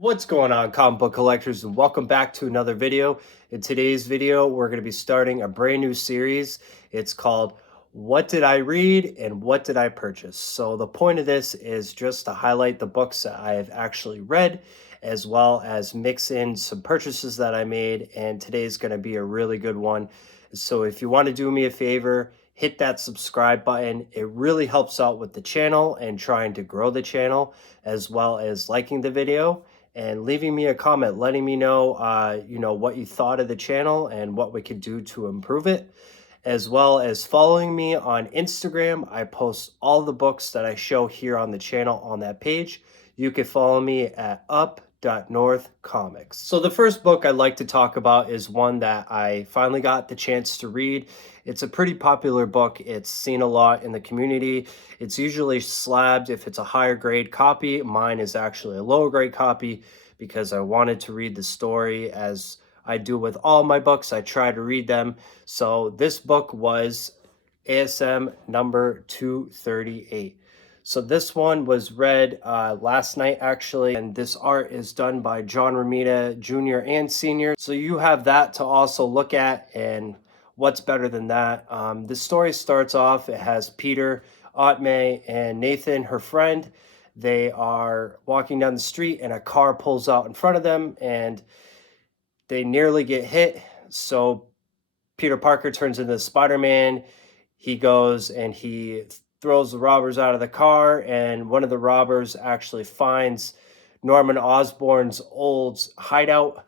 What's going on, comic book collectors, and welcome back to another video. In today's video, we're going to be starting a brand new series. It's called What Did I Read and What Did I Purchase? So the point of this is just to highlight the books that I have actually read, as well as mix in some purchases that I made, and today's going to be a really good one. So if you want to do me a favor, hit that subscribe button. It really helps out with the channel and trying to grow the channel, as well as liking the video and leaving me a comment letting me know what you thought of the channel and what we could do to improve it, as well as following me on Instagram. I post all the books that I show here on the channel on that page. You can follow me at up.northcomics. So the first book I'd like to talk about is one that I finally got the chance to read. It's a pretty popular book. It's seen a lot in the community. It's usually slabbed if it's a higher grade copy. Mine is actually a lower grade copy because I wanted to read the story. As I do with all my books, I try to read them. So this book was ASM number 238. So this one was read last night, actually, and this art is done by John Romita Jr. and Sr. So you have that to also look at, and what's better than that? The story starts off, it has Peter, Aunt May, and Nathan, her friend. They are walking down the street, and a car pulls out in front of them, and they nearly get hit. So Peter Parker turns into Spider-Man. He goes and he throws the robbers out of the car, and one of the robbers actually finds Norman Osborn's old hideout.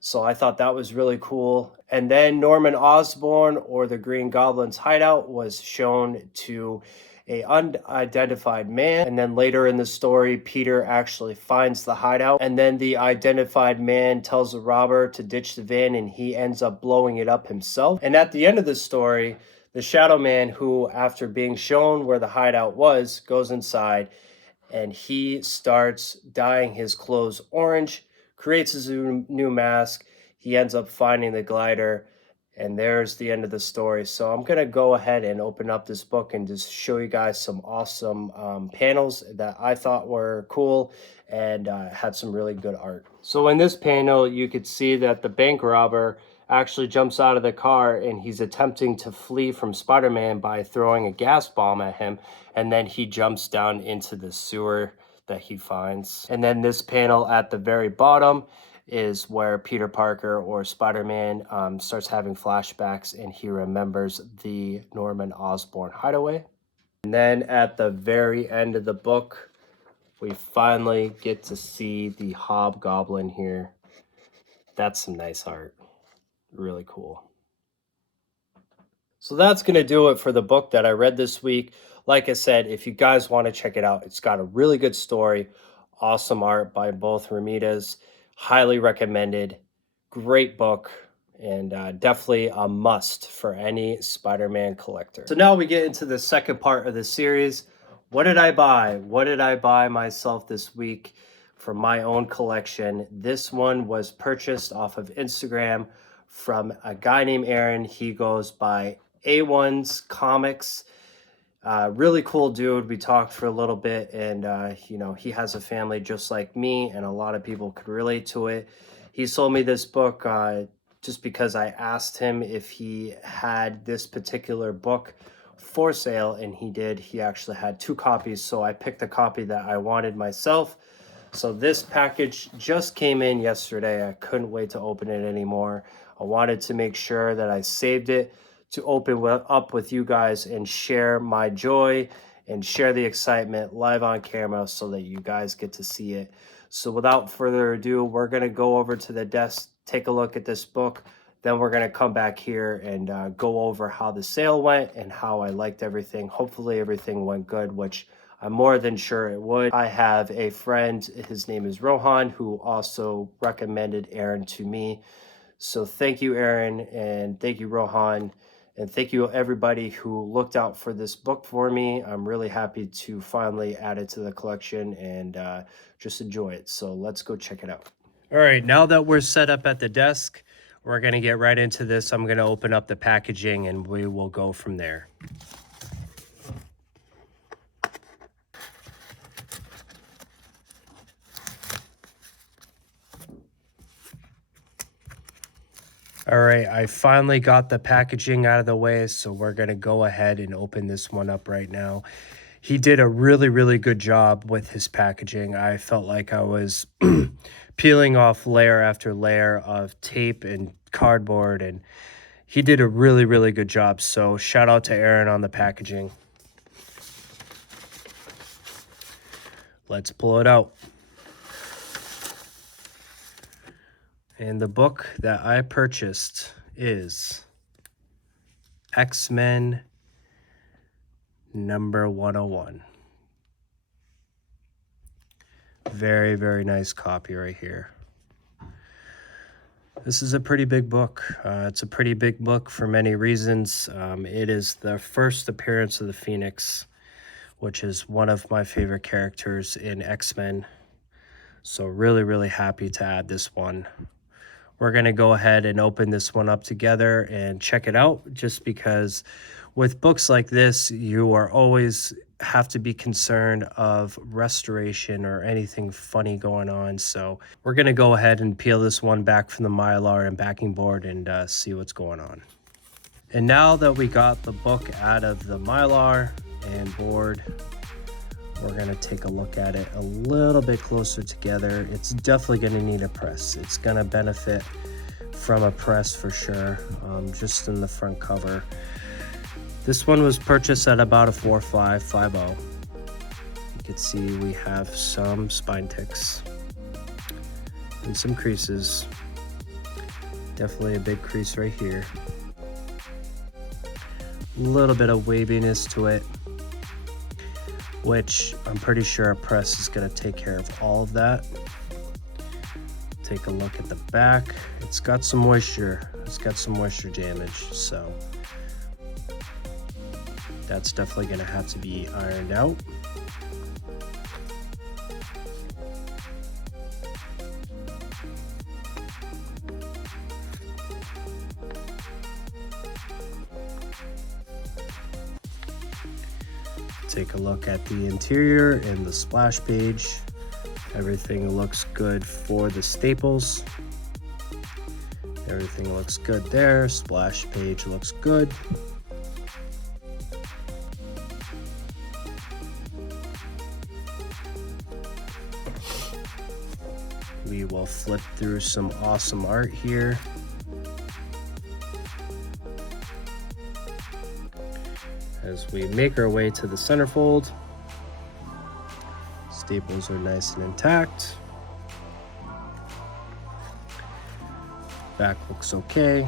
So I thought that was really cool. And then Norman Osborn, or the Green Goblin's hideout, was shown to a unidentified man. And then later in the story, Peter actually finds the hideout, and then the identified man tells the robber to ditch the van, and he ends up blowing it up himself. And at the end of the story, the Shadow Man, who after being shown where the hideout was, goes inside and he starts dyeing his clothes orange, creates his new mask. He ends up finding the glider, and there's the end of the story. So I'm going to go ahead and open up this book and just show you guys some awesome panels that I thought were cool and had some really good art. So in this panel, you could see that the bank robber actually jumps out of the car and he's attempting to flee from Spider-Man by throwing a gas bomb at him, and then he jumps down into the sewer that he finds. And then this panel at the very bottom is where Peter Parker, or Spider-Man, starts having flashbacks and he remembers the Norman Osborn hideaway. And then at the very end of the book, we finally get to see the Hobgoblin here. That's some nice art. Really cool. So that's going to do it for the book that I read this week. Like I said, if you guys want to check it out, it's got a really good story, awesome art by both Romitas. Highly recommended. Great book, and definitely a must for any Spider-Man collector. So now we get into the second part of the series. What did I buy? What did I buy myself this week for my own collection? This one was purchased off of Instagram from a guy named Aaron. He goes by A1's Comics. Really cool dude. We talked for a little bit, and he has a family just like me, and a lot of people could relate to it. He sold me this book just because I asked him if he had this particular book for sale, and he did. He actually had 2 copies, so I picked the copy that I wanted myself. So this package just came in yesterday. I couldn't wait to open it anymore. I wanted to make sure that I saved it to open up with you guys and share my joy and share the excitement live on camera so that you guys get to see it. So without further ado, we're going to go over to the desk, take a look at this book. Then we're going to come back here and go over how the sale went and how I liked everything. Hopefully everything went good, which I'm more than sure it would. I have a friend, his name is Rohan, who also recommended Aaron to me. So thank you, Aaron, and thank you, Rohan, and thank you everybody who looked out for this book for me. I'm really happy to finally add it to the collection and just enjoy it. So let's go check it out. All right, now that we're set up at the desk, we're going to get right into this. I'm going to open up the packaging and we will go from there. All right, I finally got the packaging out of the way, so we're going to go ahead and open this one up right now. He did a really, really good job with his packaging. I felt like I was peeling off layer after layer of tape and cardboard, and he did a really, really good job. So shout out to Aaron on the packaging. Let's pull it out. And the book that I purchased is X-Men number 101. Very, very nice copy right here. This is a pretty big book. It's a pretty big book for many reasons. It is the first appearance of the Phoenix, which is one of my favorite characters in X-Men. So really, really happy to add this one. We're going to go ahead and open this one up together and check it out, just because with books like this, you are always have to be concerned of restoration or anything funny going on. So we're going to go ahead and peel this one back from the Mylar and backing board and see what's going on. And now that we got the book out of the Mylar and board, we're going to take a look at it a little bit closer together. It's definitely going to need a press. It's going to benefit from a press for sure, just in the front cover. This one was purchased at about a 4.550. You can see we have some spine ticks and some creases. Definitely a big crease right here. A little bit of waviness to it, which I'm pretty sure a press is going to take care of all of that. Take a look at the back. It's got some moisture. It's got some moisture damage, so that's definitely going to have to be ironed out. Take a look at the interior and the splash page. Everything looks good for the staples. Everything looks good there. Splash page looks good. We will flip through some awesome art here. As we make our way to the centerfold, staples are nice and intact. Back looks okay.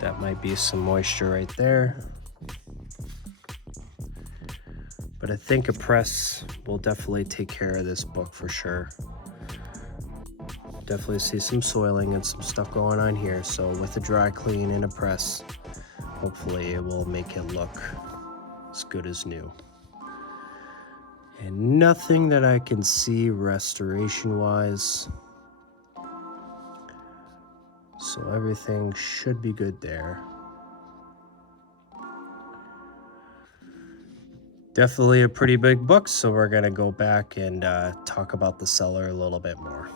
That might be some moisture right there. But I think a press will definitely take care of this book for sure. Definitely see some soiling and some stuff going on here. So with a dry clean and a press, hopefully it will make it look as good as new. And nothing that I can see restoration wise. So everything should be good there. Definitely a pretty big book, so we're gonna go back and talk about the seller a little bit more.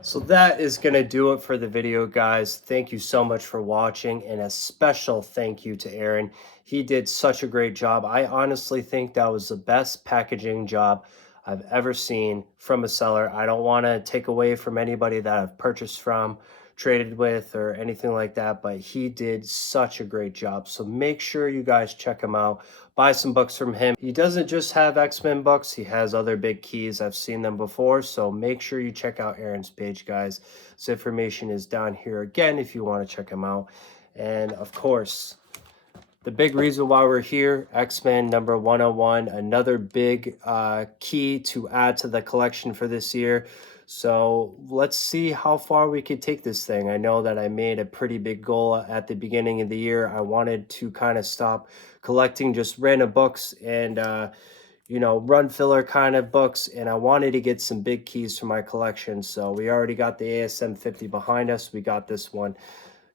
So that is going to do it for the video, guys. Thank you so much for watching, and a special thank you to Aaron. He did such a great job. I honestly think that was the best packaging job I've ever seen from a seller. I don't want to take away from anybody that I've purchased from, traded with, or anything like that, but he did such a great job. So make sure you guys check him out. Buy some books from him. He doesn't just have X-Men books, he has other big keys. I've seen them before, so make sure you check out Aaron's page, guys. This information is down here again if you want to check him out. And of course, the big reason why we're here, X-Men number 101, another big key to add to the collection for this year. So let's see how far we could take this thing. I know that I made a pretty big goal at the beginning of the year. I wanted to kind of stop collecting just random books and, run filler kind of books. And I wanted to get some big keys for my collection. So we already got the ASM 50 behind us. We got this one.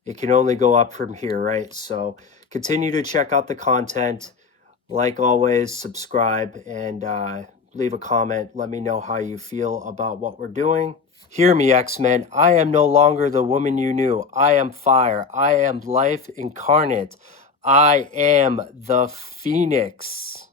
It can only go up from here, right? So continue to check out the content. Like always, subscribe and leave a comment. Let me know how you feel about what we're doing. Hear me, X-Men. I am no longer the woman you knew. I am fire. I am life incarnate. I am the Phoenix.